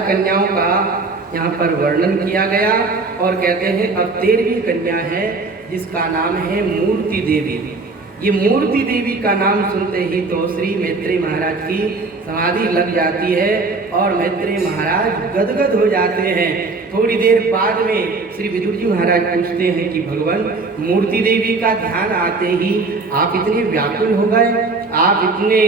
कन्याओं का यहाँ पर वर्णन किया गया और कहते हैं अब 13वीं कन्या है जिसका नाम है मूर्ति देवी। ये मूर्ति देवी का नाम सुनते ही तो श्री मैत्रेय महाराज की समाधि लग जाती है और मैत्रेय महाराज गदगद हो जाते हैं। थोड़ी देर बाद में श्री विदुर जी महाराज पूछते हैं कि भगवान मूर्ति देवी का ध्यान आते ही आप इतने व्याकुल हो गए, आप इतने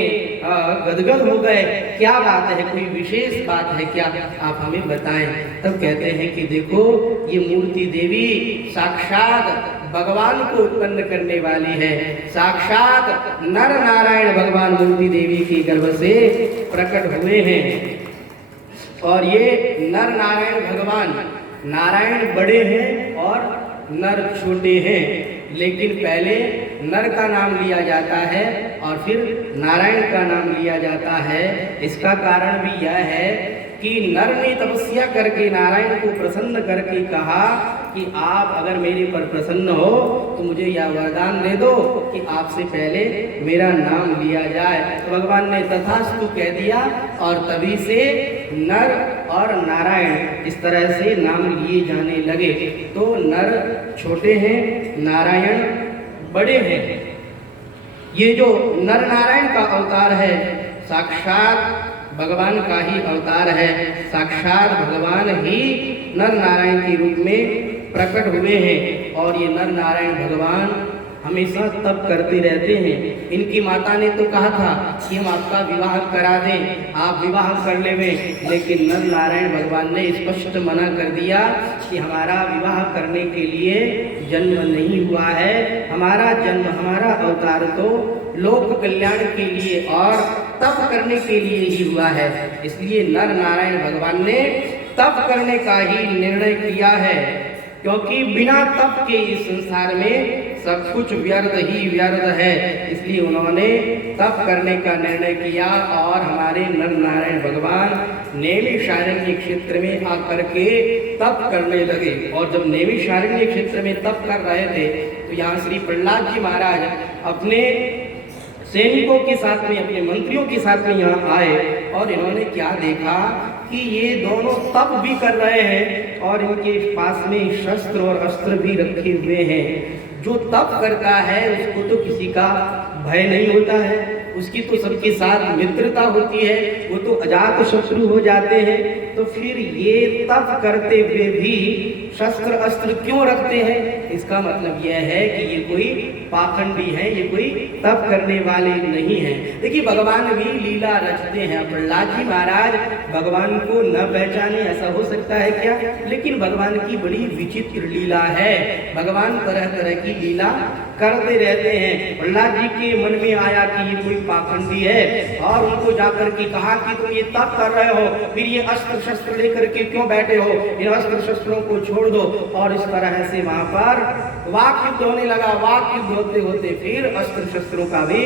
गदगद हो गए, क्या बात है, कोई विशेष बात है क्या, आप हमें बताएं। तब कहते हैं कि देखो ये मूर्ति देवी साक्षात भगवान को उत्पन्न करने वाली है, साक्षात नर नारायण भगवान मूर्ति देवी के गर्भ से प्रकट हुए हैं। और ये नर नारायण भगवान, नारायण बड़े हैं और नर छोटे हैं, लेकिन पहले नर का नाम लिया जाता है और फिर नारायण का नाम लिया जाता है। इसका कारण भी यह है कि नर ने तपस्या करके नारायण को प्रसन्न करके कहा कि आप अगर मेरे पर प्रसन्न हो तो मुझे यह वरदान दे दो कि आपसे पहले मेरा नाम लिया जाए। तो भगवान ने तथास्तु कह दिया और तभी से नर और नारायण इस तरह से नाम लिए जाने लगे। तो नर छोटे हैं, नारायण बड़े हैं। ये जो नर नारायण का अवतार है साक्षात भगवान का ही अवतार है, साक्षात भगवान ही नर नारायण के रूप में प्रकट हुए हैं। और ये नर नारायण भगवान हमेशा तप करते रहते हैं। इनकी माता ने तो कहा था कि हम आपका विवाह करा दें, आप विवाह कर लेवें, लेकिन नर नारायण भगवान ने स्पष्ट मना कर दिया कि हमारा विवाह करने के लिए जन्म नहीं हुआ है, हमारा जन्म, हमारा अवतार तो लोक कल्याण के लिए और तप करने के लिए ही हुआ है। इसलिए नर नारायण भगवान ने तप करने का ही निर्णय किया है, क्योंकि बिना तप के इस संसार में सब कुछ व्यर्थ ही व्यर्थ है। इसलिए उन्होंने तप करने का निर्णय किया और हमारे नर नारायण भगवान नैमिषारण्य क्षेत्र में आकर के तप करने लगे। और जब नैमिषारण्य क्षेत्र में तप कर रहे थे तो यहाँ श्री प्रहलाद जी महाराज अपने सैनिकों के साथ में, अपने मंत्रियों के साथ में यहाँ आए और इन्होंने क्या देखा कि ये दोनों तप भी कर रहे हैं और इनके पास में शस्त्र और अस्त्र भी रखे हुए हैं। जो तप करता है उसको तो किसी का भय नहीं होता है, उसकी तो सबके साथ मित्रता होती है, वो तो अजात शत्रु हो जाते हैं। तो फिर ये तप करते हुए भी शस्त्र अस्त्र क्यों रखते हैं? इसका मतलब यह है कि ये कोई पाखंडी है, ये कोई तप करने वाले नहीं हैं। देखिए भगवान भी लीला रचते हैं। प्रहलाद जी महाराज भगवान को न पहचाने ऐसा हो सकता है क्या? लेकिन भगवान की बड़ी विचित्र लीला है, भगवान तरह तरह की लीला करते रहते हैं। प्रहलाद जी के मन में आया कि ये कोई पाखंडी है और उनको जाकर के कहा कि तुम ये तप कर रहे हो, फिर ये अस्त्र शस्त्र लेकर के क्यों बैठे हो, इन अस्त्र शस्त्रों को छोड़ दो। और इस तरह से वहां पर वाक युद्ध होने लगा। वाक युद्ध होते होते फिर अस्त्र शस्त्रों का भी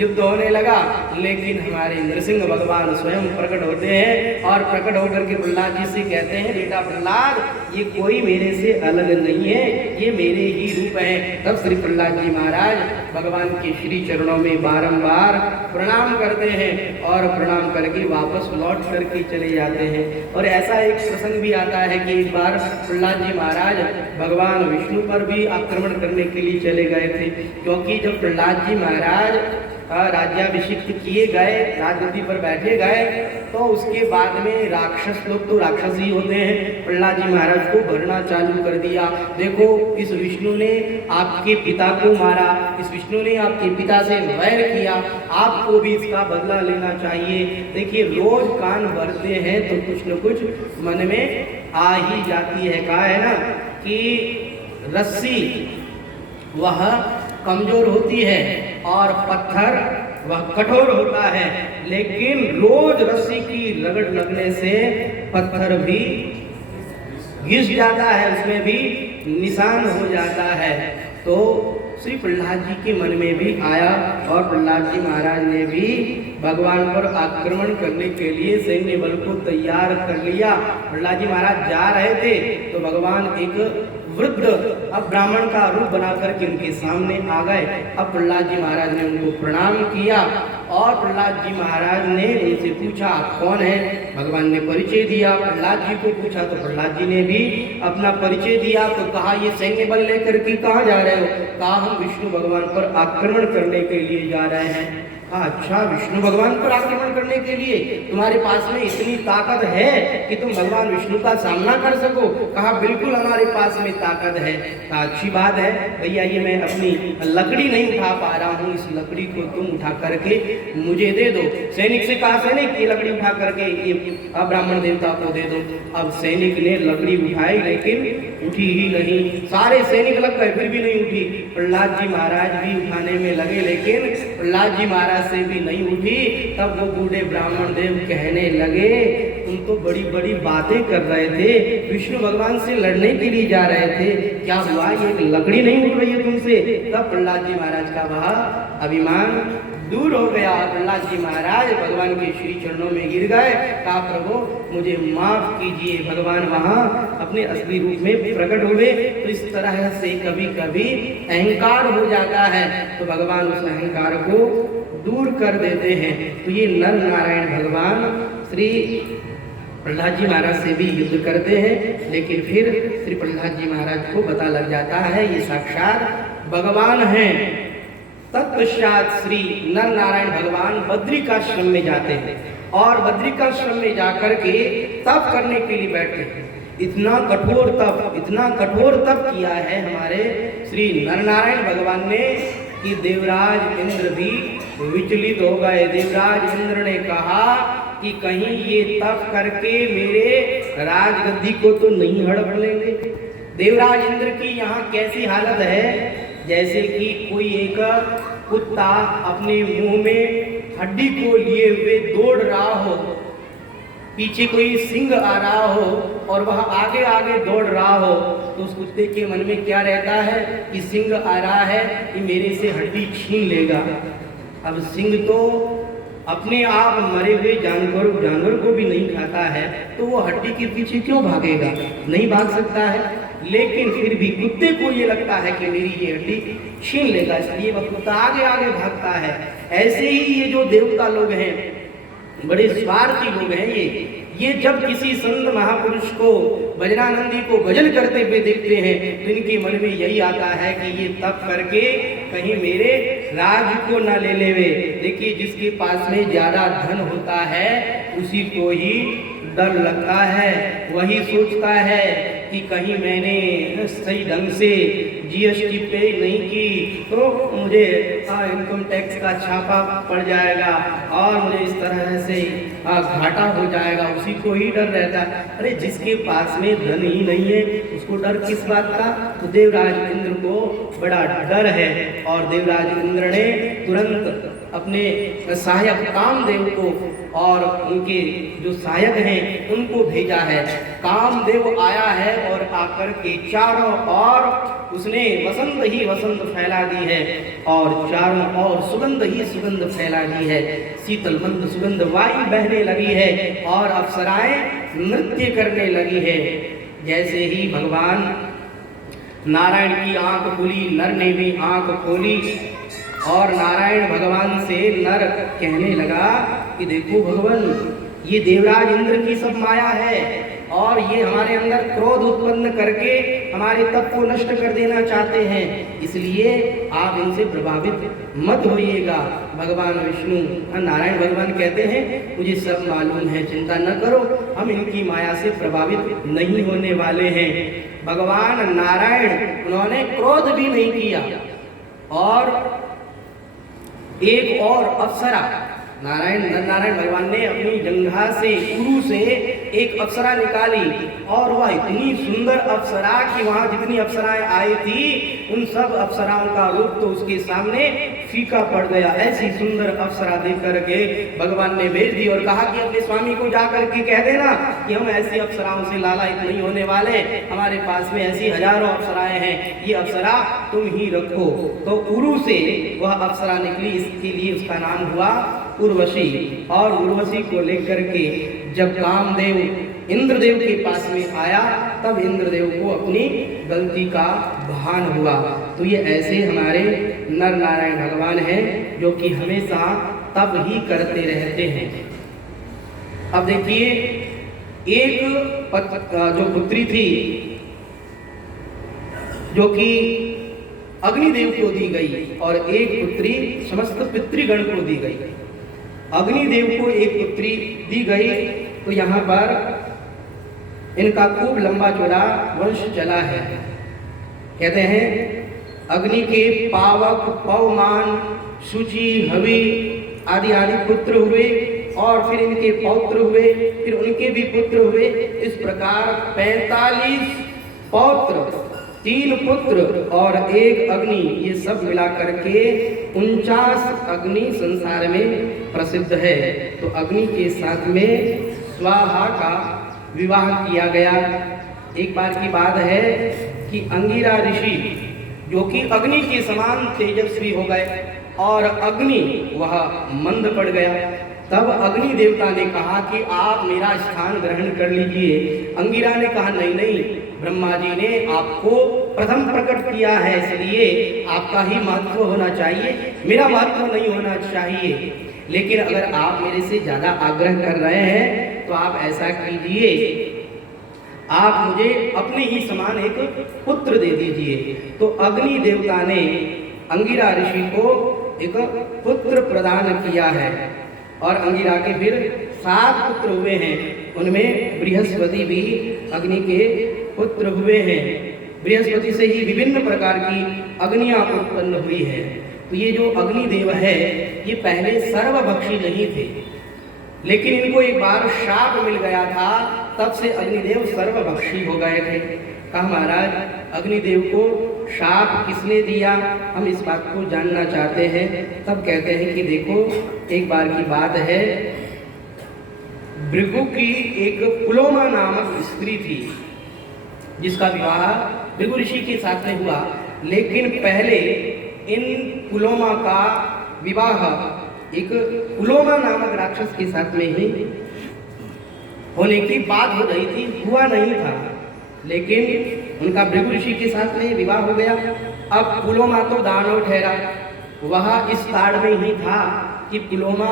युद्ध होने लगा। लेकिन हमारे नृसिंह भगवान स्वयं प्रकट होते हैं और प्रकट होकर के प्रहलाद जी से कहते हैं, बेटा प्रहलाद, ये कोई मेरे से अलग नहीं है, ये मेरे ही रूप है। तब श्री प्रहलाद जी महाराज भगवान के श्री चरणों में बारंबार प्रणाम करते हैं और प्रणाम करके वापस लौट करके चले जाते हैं। और ऐसा एक प्रसंग भी आता है कि एक बार प्रहलाद जी महाराज भगवान विष्णु पर भी आक्रमण करने के लिए चले गए थे, क्योंकि जब प्रहलाद जी महाराज राज्याभिषिक्त किए गए, राजगद्दी पर बैठे गए, तो उसके बाद में राक्षस लोग तो राक्षस ही होते हैं, प्रहलाद जी महाराज को भरना चालू कर दिया। देखो इस विष्णु ने आपके पिता को मारा, इस विष्णु ने आपके पिता से वैर किया, आपको भी इसका बदला लेना चाहिए। देखिए रोज कान भरते हैं तो कुछ न कुछ मन में आ ही जाती है। कहा है ना कि रस्सी वह कमजोर होती है और पत्थर वह कठोर होता है, लेकिन रोज रस्सी की रगड़ लगने से पत्थर भी घिस जाता है, उसमें भी निशान हो जाता है। तो श्री प्रहलाद जी के मन में भी आया और प्रहलाद जी महाराज ने भी भगवान पर आक्रमण करने के लिए सैन्य बल को तैयार कर लिया। प्रहलाद जी महाराज जा रहे थे तो भगवान एक वृद्ध अब ब्राह्मण का रूप बना करके उनके सामने आ गए। अब प्रहलाद जी महाराज ने उनको प्रणाम किया और प्रहलाद जी महाराज ने उनसे पूछा आप कौन है। भगवान ने परिचय दिया। प्रहलाद जी को पूछा तो प्रहलाद जी ने भी अपना परिचय दिया। तो कहा ये सैन्य बल लेकर के कहाँ जा रहे हो? कहा हम विष्णु भगवान पर आक्रमण करने के लिए जा रहे हैं। कहा अच्छा विष्णु भगवान पर आक्रमण करने के लिए तुम्हारे पास में इतनी ताकत है कि तुम भगवान विष्णु का सामना कर सको? कहा बिल्कुल हमारे पास में ताकत है। कहा अच्छी बात है भैया, ये मैं अपनी लकड़ी नहीं उठा पा रहा हूँ, इस लकड़ी को तुम उठा करके मुझे दे दो। सैनिक से कहा सैनिक ये लकड़ी उठा करके ये ब्राह्मण देवता को दे दो। अब सैनिक ने लकड़ी उठाई लेकिन उठी ही नहीं। सारे सैनिक लग गए फिर भी नहीं उठी। प्रहलाद जी महाराज भी उठाने में लगे लेकिन प्रहलाद जी महाराज से भी नहीं उठी। तब वो बूढ़े ब्राह्मण देव कहने लगे तुम तो बड़ी बड़ी बातें कर रहे थे, विष्णु भगवान से लड़ने के लिए जा रहे थे, क्या हुआ ये लकड़ी नहीं उठ रही है तुमसे? तब प्रहलाद जी महाराज का वह अभिमान दूर हो गया। प्रहलाद जी महाराज भगवान के श्री चरणों में गिर गए। कहा प्रभु मुझे माफ कीजिए। भगवान वहाँ अपने असली रूप में प्रकट हुए। तो इस तरह से कभी कभी अहंकार हो जाता है तो भगवान उस अहंकार को दूर कर देते हैं। तो ये नर नारायण भगवान श्री प्रहलाद जी महाराज से भी युद्ध करते हैं लेकिन फिर श्री प्रहलाद जी महाराज को पता लग जाता है ये साक्षात भगवान हैं। तत्पश्चात श्री नर नारायण भगवान बद्रिकाश्रम में जाते हैं और बद्रिकाश्रम में जाकर के तप करने के लिए बैठते हैं। इतना कठोर तप किया है हमारे श्री नर नारायण भगवान ने कि देवराज इंद्र भी विचलित हो गए। देवराज इंद्र ने कहा कि कहीं ये तप करके मेरे राजगद्दी को तो नहीं हड़प लेंगे। देवराज इंद्र की यहाँ कैसी हालत है जैसे कि कोई एक कुत्ता अपने मुंह में हड्डी को लिए हुए दौड़ रहा हो, पीछे कोई सिंह आ रहा हो और वह आगे आगे दौड़ रहा हो, तो उस कुत्ते के मन में क्या रहता है कि सिंह आ रहा है कि मेरे से हड्डी छीन लेगा। अब सिंह तो अपने आप मरे हुए जानवर को भी नहीं खाता है तो वो हड्डी के पीछे क्यों भागेगा? नहीं भाग सकता है। लेकिन फिर भी कुत्ते को ये लगता है कि मेरी ये हड्डी छीन लेगा, इसलिए वह कुत्ता आगे आगे भागता है। ऐसे ही ये जो देवता लोग हैं बड़े स्वार्थी लोग हैं। ये जब किसी संत महापुरुष को वज्रानंदी को गजल करते हुए देखते हैं तो इनके मन में यही आता है कि ये तप करके कहीं मेरे राज को न ले लेवे। देखिए जिसके पास में ज्यादा धन होता है उसी को ही डर लगता है, वही सोचता है कि कहीं मैंने सही ढंग से जीएसटी पे नहीं की तो मुझे इनकम टैक्स का छापा पड़ जाएगा और मुझे इस तरह से घाटा हो जाएगा, उसी को ही डर रहता है। अरे जिसके पास में धन ही नहीं है उसको डर किस बात का? तो देवराज इंद्र को बड़ा डर है और देवराज इंद्र ने तुरंत अपने सहायक कामदेव को और उनके जो सहायक हैं उनको भेजा है। कामदेव आया है और आकर के चारों ओर उसने वसंत ही वसंत फैला दी है और चारों ओर सुगंध ही सुगंध फैला दी है। शीतल मंद सुगंध वायु बहने लगी है और अप्सराएं नृत्य करने लगी है। जैसे ही भगवान नारायण की आंख खुली, नर ने भी आंख खोली और नारायण भगवान से नर कहने लगा कि देखो भगवान ये देवराज इंद्र की सब माया है और ये हमारे अंदर क्रोध उत्पन्न करके हमारे तप को नष्ट कर देना चाहते हैं, इसलिए आप इनसे प्रभावित मत होइएगा। भगवान विष्णु नारायण भगवान कहते हैं मुझे सब मालूम है, चिंता न करो, हम इनकी माया से प्रभावित नहीं होने वाले हैं। भगवान नारायण उन्होंने क्रोध भी नहीं किया और एक और अप्सरा नारायण भगवान ने अपनी जंघा से उरु से एक अप्सरा निकाली और वह इतनी सुंदर अप्सरा कि वहां जितनी अप्सराएं आई थी उन सब अप्सराओं का रूप तो उसके सामने फीका पड़ गया। ऐसी सुंदर अप्सरा देख करके भगवान ने भेज दी और कहा कि अपने स्वामी को जाकर के कह देना कि हम ऐसी अप्सराओं से लालायित नहीं होने वाले, हमारे पास में ऐसी हजारों अप्सराएं हैं, ये अप्सरा तुम ही रखो। तो उरु से वह अप्सरा निकली, इसके लिए उसका नाम हुआ उर्वशी। और उर्वशी को लेकर के जब कामदेव इंद्रदेव के पास में आया तब इंद्रदेव को अपनी गलती का भान हुआ। तो ये ऐसे हमारे नर नारायण भगवान हैं जो कि हमेशा तप ही करते रहते हैं। अब देखिए, एक जो पुत्री थी जो कि अग्निदेव को दी गई और एक पुत्री समस्त पितृगण को दी गई। अग्निदेव को एक पुत्री दी गई तो यहाँ पर इनका खूब लंबा चौड़ा वंश चला है। कहते हैं अग्नि के पावक, पवमान, शुचि, हवि आदि आदि पुत्र हुए और फिर इनके पौत्र हुए, फिर उनके भी पुत्र हुए। इस प्रकार 45 पौत्र, 3 पुत्र और 1 अग्नि, ये सब मिला करके 49 अग्नि संसार में प्रसिद्ध है। तो अग्नि के साथ में स्वाहा का विवाह किया गया। एक बार की बात है कि अंगिरा ऋषि जो कि अग्नि के समान तेजस्वी हो गए और अग्नि वह मंद पड़ गया। तब अग्नि देवता ने कहा कि आप मेरा स्थान ग्रहण कर लीजिए। अंगिरा ने कहा नहीं नहीं, ब्रह्मा जी ने आपको प्रथम प्रकट किया है, इसलिए आपका ही महत्व होना चाहिए, मेरा महत्व नहीं होना चाहिए। लेकिन अगर आप मेरे से ज्यादा आग्रह कर रहे हैं तो आप ऐसा कीजिए, आप मुझे अपने ही समान एक पुत्र दे दीजिए। तो अग्नि देवता ने अंगिरा ऋषि को एक पुत्र प्रदान किया है और अंगिरा के फिर 7 पुत्र हुए हैं। उनमें बृहस्पति भी अग्नि के पुत्र हुए हैं। बृहस्पति से ही विभिन्न प्रकार की अग्नियां उत्पन्न हुई है। तो ये जो अग्निदेव है ये पहले सर्वभक्षी नहीं थे, लेकिन इनको एक बार शाप मिल गया था, तब से अग्निदेव सर्वभक्षी हो गए थे। कहा महाराज अग्निदेव को शाप किसने दिया, हम इस बात को जानना चाहते हैं। तब कहते हैं कि देखो, एक बार की बात है, भृगु की एक पुलोमा नामक स्त्री थी जिसका विवाह भृगु ऋषि के साथ में हुआ। लेकिन पहले इन पुलोमा का विवाह एक पुलोमा नामक राक्षस के साथ में ही होने की बात हो रही थी, हुआ नहीं था, लेकिन उनका भृगु ऋषि के साथ में विवाह हो गया। अब पुलोमा तो दानव ठहरा, वह इस ताड़ में ही था कि पुलोमा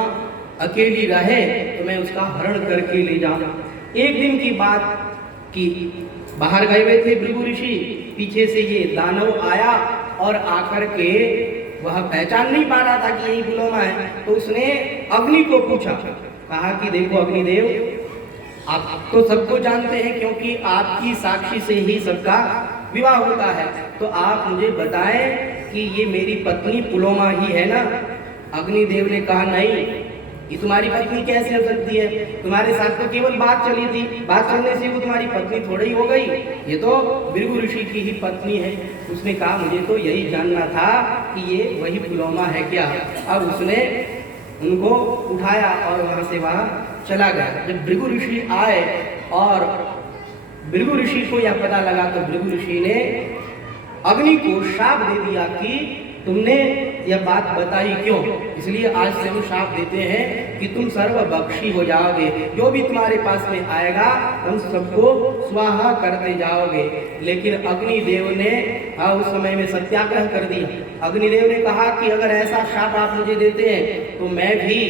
अकेली रहे तो मैं उसका हरण करके ले जाऊं। एक दिन की बात कि बाहर गए हुए थे भृगु ऋषि, पीछे से ये दानव आया और आकर के वह पहचान नहीं पा रहा था कि यही पुलोमा है। तो उसने अग्नि को पूछा, कहा कि देखो अग्निदेव, आप तो सबको जानते हैं क्योंकि आपकी साक्षी से ही सबका विवाह होता है, तो आप मुझे बताएं कि ये मेरी पत्नी पुलोमा ही है ना। अग्निदेव ने कहा नहीं, ये तुम्हारी पत्नी कैसे हो सकती है, तुम्हारे साथ तो केवल बात चली थी, बात चलने से वो तुम्हारी पत्नी थोड़ी हो गई, ये तो भृगु ऋषि की ही पत्नी है। उसने कहा मुझे तो यही जानना था कि ये वही पुलोमा है क्या। अब उसने उनको उठाया और वहां से वहां चला गया। जब भृगु ऋषि आए और भृगु ऋषि को यह पता लगा तो भृगु ऋषि ने अग्नि को शाप दे दिया कि तुमने यह बात बताई क्यों, इसलिए आज से हम शाप देते हैं कि तुम सर्वभक्षी हो जाओगे, जो भी तुम्हारे पास में आएगा हम सबको स्वाहा करते जाओगे। लेकिन अग्निदेव ने उस समय में सत्याग्रह कर दिया। अग्निदेव ने कहा कि अगर ऐसा शाप आप मुझे देते हैं तो मैं भी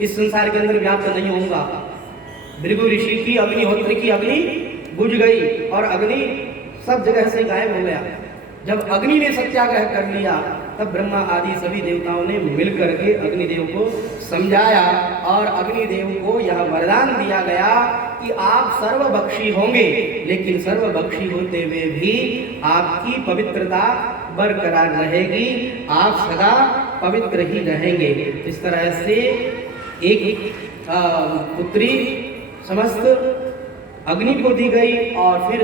इस संसार के अंदर व्याप्त नहीं होऊंगा। भृगु ऋषि की अग्निहोत्र की अग्नि बुझ गई और अग्नि सब जगह से गायब हो गया। जब अग्नि ने सत्याग्रह कर लिया तब ब्रह्मा आदि सभी देवताओं ने मिलकर के अग्निदेव को समझाया और अग्निदेव को यह वरदान दिया गया कि आप सर्वभक्षी होंगे, लेकिन सर्वभक्षी होते हुए भी आपकी पवित्रता बरकरार रहेगी, आप सदा पवित्र ही रहेंगे। इस तरह से एक पुत्री समस्त अग्नि को दी गई और फिर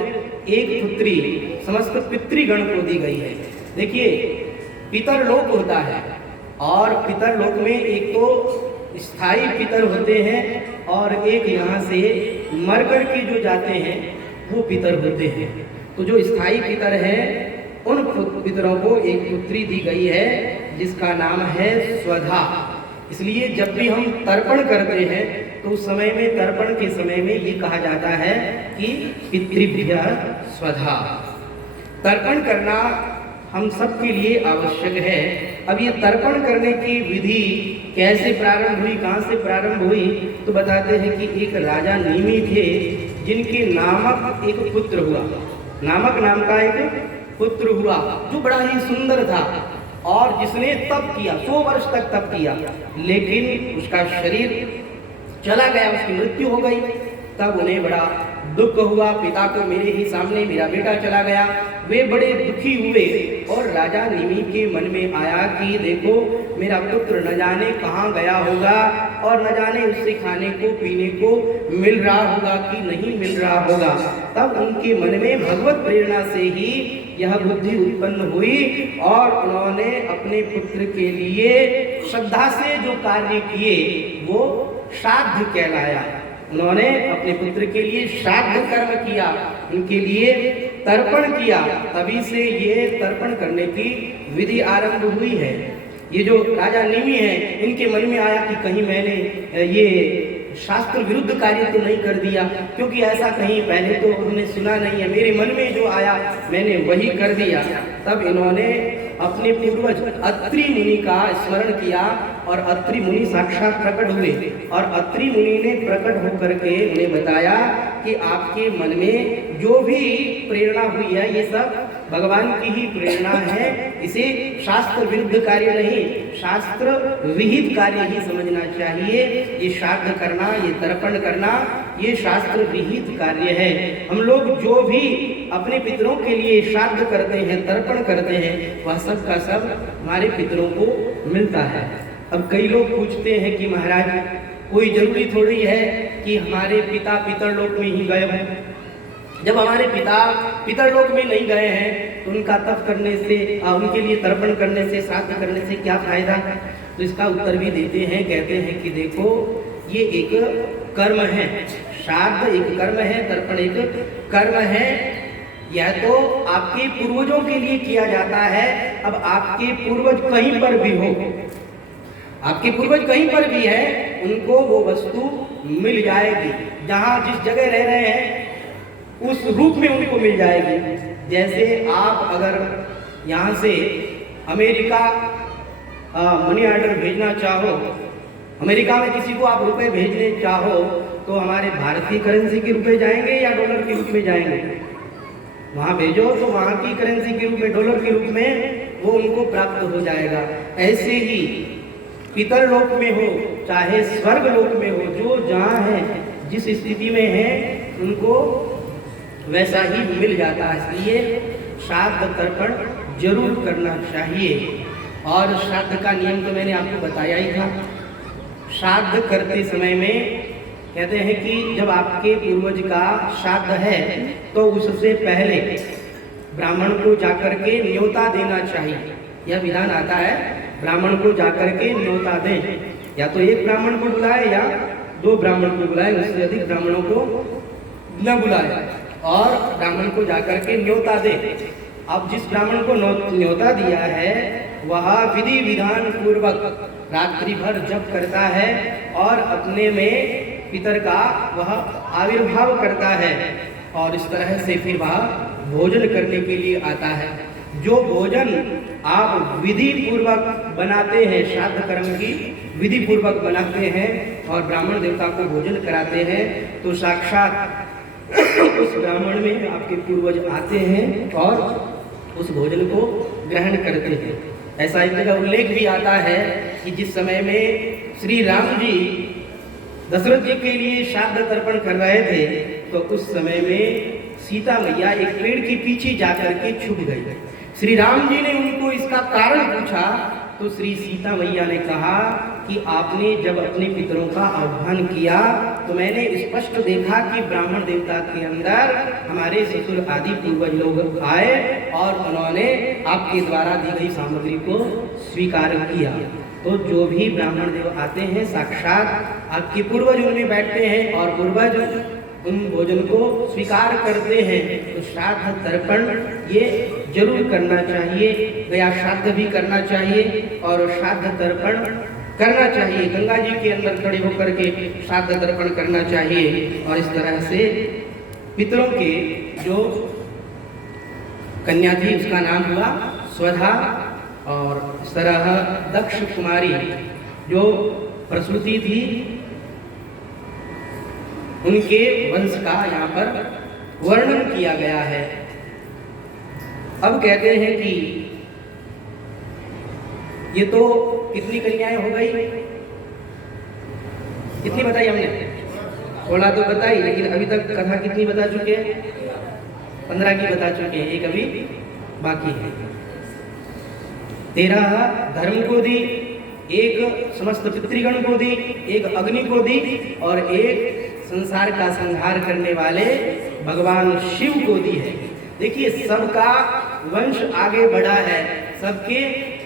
एक पुत्री समस्त पितृगण को दी गई है। देखिए, पितर लोक होता है और पितर लोक में एक तो स्थायी पितर होते हैं और एक यहाँ से मर कर के जो जाते हैं वो पितर होते हैं। तो जो स्थायी पितर है उन पितरों को एक पुत्री दी गई है जिसका नाम है स्वधा। इसलिए जब भी हम तर्पण करते हैं तो उस समय में, तर्पण के समय में ये कहा जाता है कि पितृभ्यः स्वधा। तर्पण करना हम सबके लिए आवश्यक है। अब ये तर्पण करने की विधि कैसे प्रारंभ हुई, कहाँ से प्रारंभ हुई, तो बताते हैं कि एक राजा नीमी थे जिनके नामक एक पुत्र हुआ, नामक नाम का एक पुत्र हुआ जो बड़ा ही सुंदर था और जिसने तप किया, 100 वर्ष तक तप किया, लेकिन उसका शरीर चला गया, उसकी मृत्यु हो गई। तब उन्हें बड़ा दुख हुआ, पिता को मेरे ही सामने मेरा बेटा चला गया। वे बड़े दुखी हुए और राजा निमि के मन में आया कि देखो मेरा पुत्र न जाने कहाँ गया होगा और न जाने उससे खाने को पीने को मिल रहा होगा कि नहीं मिल रहा होगा। तब उनके मन में भगवत प्रेरणा से ही यह बुद्धि उत्पन्न हुई और उन्होंने अपने पुत्र के लिए श्रद्धा से जो कार्य किए वो श्राद्ध कहलाया। उन्होंने अपने पुत्र के लिए श्राद्ध कर्म किया, उनके लिए तर्पण किया, तभी से ये तर्पण करने की विधि आरंभ हुई है। ये जो राजा निमि है इनके मन में आया कि कहीं मैंने ये शास्त्र विरुद्ध कार्य तो नहीं कर दिया, क्योंकि ऐसा कहीं पहले तो उन्होंने सुना नहीं है, मेरे मन में जो आया मैंने वही कर दिया। तब इन्होंने अपने पूर्वज अत्रि मुनि का स्मरण किया और अत्रि मुनि साक्षात प्रकट हुए और अत्रि मुनि ने प्रकट होकर के उन्हें बताया कि आपके मन में जो भी प्रेरणा हुई है ये सब भगवान की ही प्रेरणा है, इसे शास्त्र विरुद्ध कार्य नहीं, शास्त्र विहित कार्य ही समझना चाहिए। ये श्राद्ध करना, ये तर्पण करना, ये शास्त्र विहित कार्य है। हम लोग जो भी अपने पितरों के लिए श्राद्ध करते हैं, तर्पण करते हैं, वह सब का सब हमारे पितरों को मिलता है। अब कई लोग पूछते हैं कि महाराज कोई जरूरी थोड़ी है कि हमारे पिता पितरलोक में ही गए हैं। जब हमारे पिता पितरलोक में नहीं गए हैं तो उनका तप करने से, उनके लिए तर्पण करने से, श्राद्ध करने से क्या फायदा? तो इसका उत्तर भी देते हैं, कहते हैं कि देखो ये एक कर्म है, श्राद्ध एक कर्म है, तर्पण एक कर्म है। यह तो आपके पूर्वजों के लिए किया जाता है। अब आपके पूर्वज कहीं पर भी हो, आपके पूर्वज कहीं पर भी है, उनको वो वस्तु मिल जाएगी, जहाँ जिस जगह रह रहे हैं उस रूप में उनको मिल जाएगी। जैसे आप अगर यहाँ से अमेरिका मनी ऑर्डर भेजना चाहो, अमेरिका में किसी को आप रुपए भेजने चाहो तो हमारे भारतीय करेंसी के रुपए जाएंगे या डॉलर के रूप में जाएंगे? वहाँ भेजो तो वहाँ की करेंसी के रूप में, डॉलर के रूप में वो उनको प्राप्त हो जाएगा। ऐसे ही पितरलोक में हो चाहे स्वर्ग लोक में हो, जो जहाँ है, जिस स्थिति में है, उनको वैसा ही मिल जाता है। इसलिए श्राद्ध तर्पण जरूर करना चाहिए। और श्राद्ध का नियम तो मैंने आपको बताया ही था। श्राद्ध करते समय में कहते हैं कि जब आपके पूर्वज का श्राद्ध है तो उससे पहले ब्राह्मण को जाकर के न्योता देना चाहिए। यह विधान आता है, ब्राह्मण को जाकर के न्योता दें, या तो एक ब्राह्मण को बुलाए या 2 ब्राह्मण को बुलाए, उससे अधिक ब्राह्मणों को न बुलाए, और ब्राह्मण को जाकर के न्योता दे। अब जिस ब्राह्मण को न्योता दिया है वह विधि विधान पूर्वक रात्रि भर जप करता है और अपने में पितर का वह आविर्भाव करता है और इस तरह से फिर वह भोजन करने के लिए आता है। जो भोजन आप विधि पूर्वक बनाते हैं, श्राद्ध कर्म की विधि पूर्वक बनाते हैं और ब्राह्मण देवता को भोजन कराते हैं, तो साक्षात उस ब्राह्मण में आपके पूर्वज आते हैं और उस भोजन को ग्रहण करते हैं। ऐसा एक जगह उल्लेख भी आता है कि जिस समय में श्री राम जी दशरथ जी के लिए श्राद्ध तर्पण कर रहे थे तो उस समय में सीता मैया एक पेड़ के पीछे जाकर के छुप गई। श्री राम जी ने उनको इसका कारण पूछा तो श्री सीता मैया ने कहा कि आपने जब अपने पितरों का आह्वान किया तो मैंने स्पष्ट देखा कि ब्राह्मण देवता के अंदर हमारे ससुर आदि पूर्वज लोग आए और उन्होंने आपके द्वारा दी गई सामग्री को स्वीकार किया। तो जो भी ब्राह्मण देव आते हैं साक्षात आपके पूर्वज उनमें बैठते हैं और पूर्वज उन भोजन को स्वीकार करते हैं। तो श्राद्ध तर्पण ये जरूर करना चाहिए, गया श्राद्ध भी करना चाहिए और श्राद्ध तर्पण करना चाहिए। गंगा जी के अंदर खड़े होकर के श्राद्ध तर्पण करना चाहिए और इस तरह से पितरों के जो कन्या थी उसका नाम हुआ स्वधा और इस तरह दक्ष कुमारी जो प्रसूति थी उनके वंश का यहाँ पर वर्णन किया गया है। अब कहते हैं कि ये तो कितनी कन्याएं हो गई, कितनी बताई हमने? 16 तो बताई, लेकिन अभी तक कथा कितनी बता चुके हैं? 15 की बता चुके हैं, एक अभी बाकी है। 13 धर्म को दी, एक समस्त पितृगण को दी, एक अग्नि को दी और एक संसार का संहार करने वाले भगवान शिव को दी है। देखिए सबका वंश आगे बढ़ा है, सबके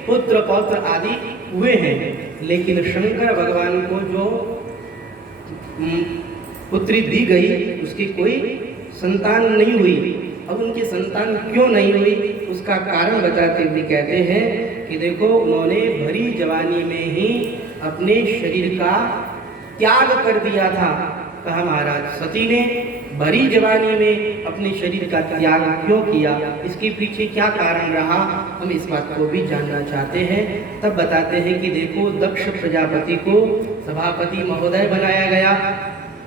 पुत्र पौत्र आदि हुए हैं, लेकिन शंकर भगवान को जो पुत्री दी गई उसकी कोई संतान नहीं हुई। अब उनकी संतान क्यों नहीं हुई उसका कारण बताते हुए कहते हैं कि देखो उन्होंने भरी जवानी में ही अपने शरीर का त्याग कर दिया था। कहा महाराज सती ने भरी जवानी में अपने शरीर का त्याग क्यों किया, इसके पीछे क्या कारण रहा, हम इस बात को भी जानना चाहते हैं। तब बताते हैं कि देखो दक्ष प्रजापति को सभापति महोदय बनाया गया।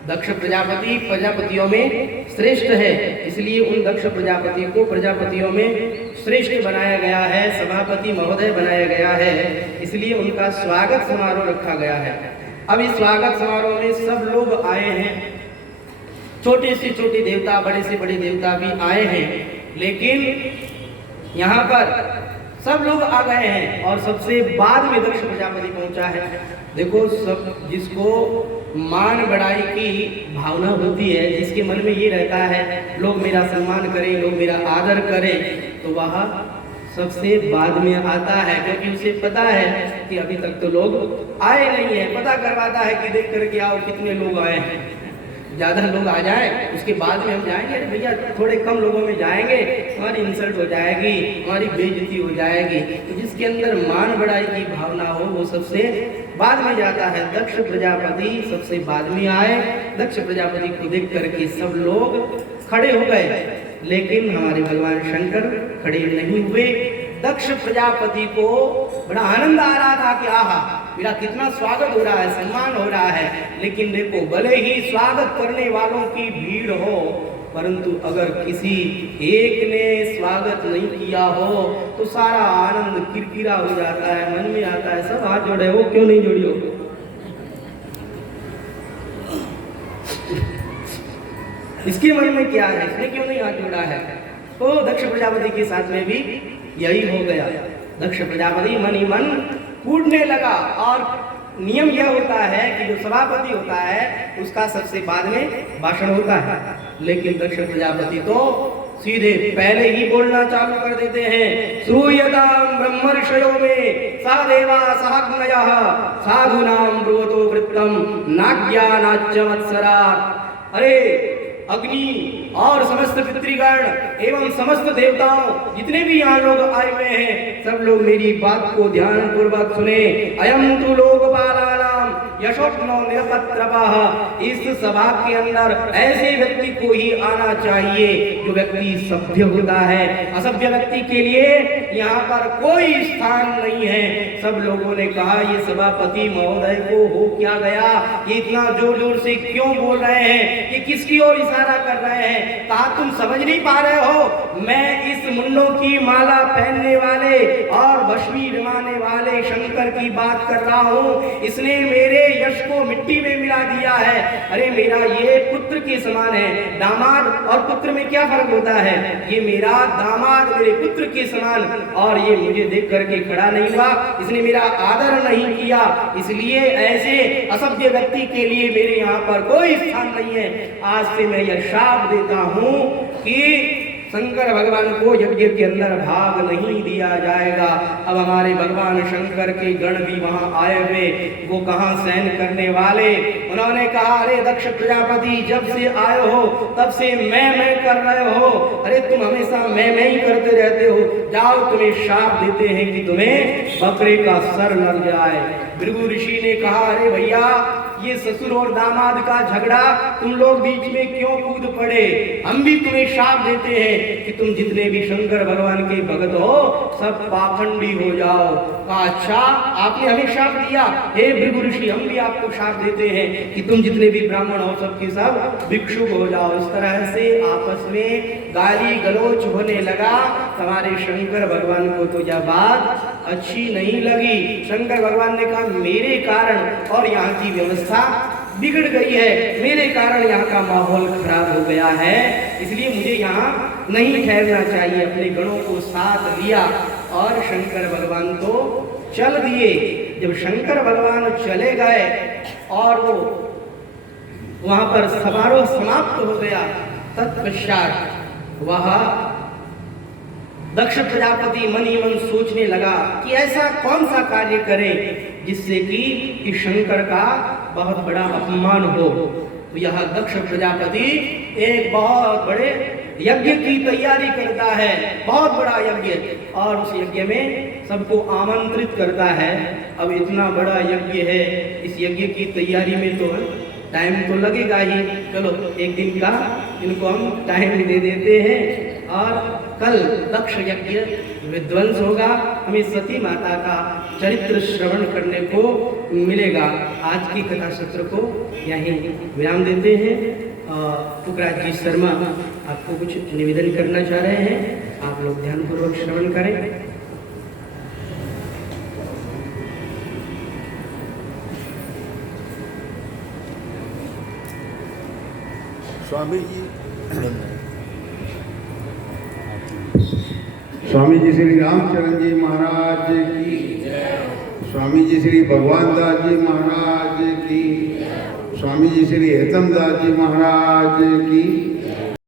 दक्ष प्रजापति प्रजापतियों में श्रेष्ठ है, इसलिए उन दक्ष प्रजापति को प्रजापतियों में श्रेष्ठ बनाया गया है, सभापति महोदय बनाया गया है, इसलिए उनका स्वागत समारोह रखा गया है। अब इस स्वागत समारोह में सब लोग आए हैं, छोटे से छोटे देवता बड़े से बड़े देवता भी आए हैं, लेकिन यहाँ पर सब लोग आ गए हैं और सबसे बाद में दक्ष प्रजापति पहुंचा है। देखो सब जिसको मान बढ़ाई की भावना होती है, जिसके मन में ये रहता है लोग मेरा सम्मान करें, लोग मेरा आदर करें, तो वह सबसे बाद में आता है, क्योंकि उसे पता है कि अभी तक तो लोग आए नहीं है। पता करवाता है कि देख करके आओ कितने लोग आए हैं, ज़्यादा लोग आ जाए उसके बाद में हम जाएंगे। अरे भैया थोड़े कम लोगों में जाएंगे, हमारी इंसल्ट हो जाएगी, हमारी बेइज्जती हो जाएगी। तो जिसके अंदर मान बढ़ाई की भावना हो वो सबसे बाद में जाता है। दक्ष प्रजापति सबसे बाद में आए, दक्ष प्रजापति को देख करके सब लोग खड़े हो गए, लेकिन हमारे भगवान शंकर खड़े नहीं हुए। दक्ष प्रजापति को बड़ा आनंद आ रहा था कि आहा मेरा कितना स्वागत हो रहा है, सम्मान हो रहा है, लेकिन देखो भले ही स्वागत करने वालों की भीड़ हो, परंतु अगर किसी एक ने स्वागत नहीं किया हो तो सारा आनंद किरकिरा हो जाता है, मन में आता है सब हाथ जोड़े हो, क्यों नहीं जोड़ी हो? इसके मन में क्या है, इसने क्यों नहीं हाथ जोड़ा है? तो दक्ष प्रजापति के साथ में भी यही हो गया। दक्ष प्रजापति मन ही मन कूदने लगा, और नियम यह होता है कि जो सभापति होता है उसका सबसे बाद में भाषण होता है, लेकिन दक्ष प्रजापति तो सीधे पहले ही बोलना चालू कर देते हैं। श्रूयतां ब्रह्मर्षयो में सा देवा सहग्नयः साधूनां ब्रुवतो वृत्तम नाज्ञानाच्च मत्सरात्। अरे अग्नि और समस्त पितृगण एवं समस्त देवताओं जितने भी यहाँ लोग आए हुए हैं, सब लोग मेरी बात को ध्यान पूर्वक सुने। अयम तु लोकपालानां यशोप्नो निरपत्रपः। इस सभा के अंदर ऐसे व्यक्ति को ही आना चाहिए जो व्यक्ति सभ्य होता है। असभ्य व्यक्ति के लिए यहाँ पर कोई स्थान नहीं है। सब लोगों ने कहा ये सभापति महोदय को हो क्या गया, ये इतना जोर जोर से क्यों बोल रहे हैं, ये किसकी ओर इशारा कर रहे हैं? कहा तुम समझ नहीं पा रहे हो, मैं इस मुंडों की माला पहनने वाले और भस्मी रमाने वाले शंकर की बात कर रहा हूँ। इसने मेरे यश को मिट्टी में मिला दिया है। अरे मेरा ये पुत्र के समान है। दामाद और पुत्र में क्या फर्क होता है? ये मेरा दामाद मेरे पुत्र के समान, और ये मुझे देख करके खड़ा नहीं हुआ, इसने मेरा आदर नहीं किया, इसलिए ऐसे असभ्य व्यक्ति के लिए मेरे यहाँ पर कोई स्थान नहीं है। आज से मैं यह शाप देता हूँ कि शंकर भगवान को यज्ञ के अंदर भाग नहीं दिया जाएगा। अब हमारे भगवान शंकर के गण भी वहां आए हुए, वो कहां सहन करने वाले। उन्होंने कहा अरे दक्ष प्रजापति जब से आए हो तब से मैं कर रहे हो, अरे तुम हमेशा मैं ही करते रहते हो, जाओ तुम्हें शाप देते हैं कि तुम्हें बकरे का सर लग जाए। भृगु ऋषि ने कहा अरे भैया ये ससुर और दामाद का झगड़ा, तुम लोग बीच में क्यों कूद पड़े? हम भी तुम्हें शाप देते हैं कि तुम जितने भी शंकर भगवान के भक्त हो सब पाखंडी हो जाओ। कहा अच्छा, आपने हमें शाप दिया? हे भृगु ऋषि, हम भी आपको शाप देते हैं कि तुम जितने भी ब्राह्मण हो सबके सब भिक्षुक हो जाओ। इस तरह से आपस में गाली गलौच होने लगा। हमारे शंकर भगवान को तो यह बात अच्छी नहीं लगी। शंकर भगवान ने कहा मेरे कारण और यहाँ की व्यवस्था बिगड़ गई है, मेरे कारण यहाँ का माहौल खराब हो गया है, इसलिए मुझे यहाँ नहीं ठहरना चाहिए। अपने गणों को साथ लिया और शंकर भगवान तो चल दिए। जब शंकर भगवान चले गए और वो वहां पर समारोह समाप्त हो गया, तत्पश्चात वह दक्ष प्रजापति मन ही मन सोचने लगा कि ऐसा कौन सा कार्य करें जिससे कि शंकर का बहुत बड़ा अपमान हो। तो यह दक्ष प्रजापति एक बहुत बड़े यज्ञ की तैयारी करता है, बहुत बड़ा यज्ञ, और उस यज्ञ में सबको आमंत्रित करता है। अब इतना बड़ा यज्ञ है, इस यज्ञ की तैयारी में तो टाइम तो लगेगा ही। चलो एक दिन का इनको हम टाइम दे देते हैं और कल दक्ष यज्ञ विध्वंस होगा, हमें सती माता का चरित्र श्रवण करने को मिलेगा। आज की कथा सत्र को यहीं विराम देते हैं। पुखराज जी शर्मा आपको कुछ निवेदन करना चाह रहे हैं, आप लोग ध्यानपूर्वक श्रवण करें। स्वामी जी श्री रामचरण जी महाराज की, स्वामी जी श्री भगवान दास जी महाराज की, स्वामी जी श्री हेतम दास जी महाराज की।